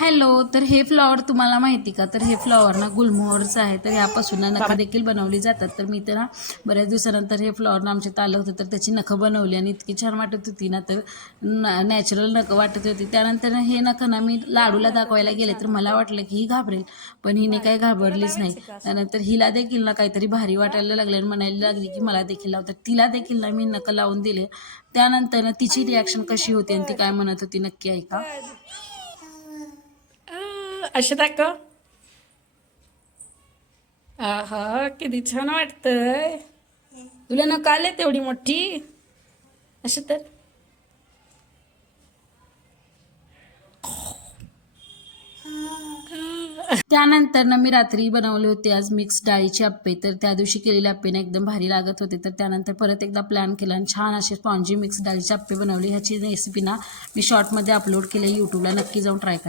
Hello, तर हे flower तुम्हाला माहिती का? तर हे फ्लॉवर ना गुलमोहरचं आहे. तर ह्यापासून ना नखं देखील बनवली जातात. तर मी तर ना बऱ्याच दिवसानंतर हे फ्लॉवर ना आमच्यात आलं होतं, तर त्याची नखं बनवली आणि इतकी छान वाटत होती ना, तर नॅचरल नखं वाटत होती. त्यानंतर ना हे नखं ना मी लाडूला दाखवायला गेले, तर मला वाटलं की ही घाबरेल, पण हिने काही घाबरलीच नाही. त्यानंतर हिला देखील ना काहीतरी भारी वाटायला लागलं आणि म्हणायला लागली की मला देखील लाव. तर तिला देखील ना मी नखं लावून दिले. त्यानंतर ना तिची रिॲक्शन कशी होती आणि ती काय म्हणत होती नक्की ऐका. असे दाखव. आहा, किती छान वाटतंय. तुला नका आले तेवढी मोठी. असे तर त्यानंतर ना मी रात्री बनवले होते आज मिक्स डाळीचे अप्पे. तर त्या दिवशी केलेले अप्पे ना एकदम भारी लागत होते. तर त्यानंतर परत एकदा प्लॅन केला आणि छान असे स्पॉन्जी मिक्स डाळीचे अप्पे बनवले. ह्याची रेसिपी ना मी शॉर्टमध्ये अपलोड केली यूट्यूबला, नक्की जाऊन ट्राय करा.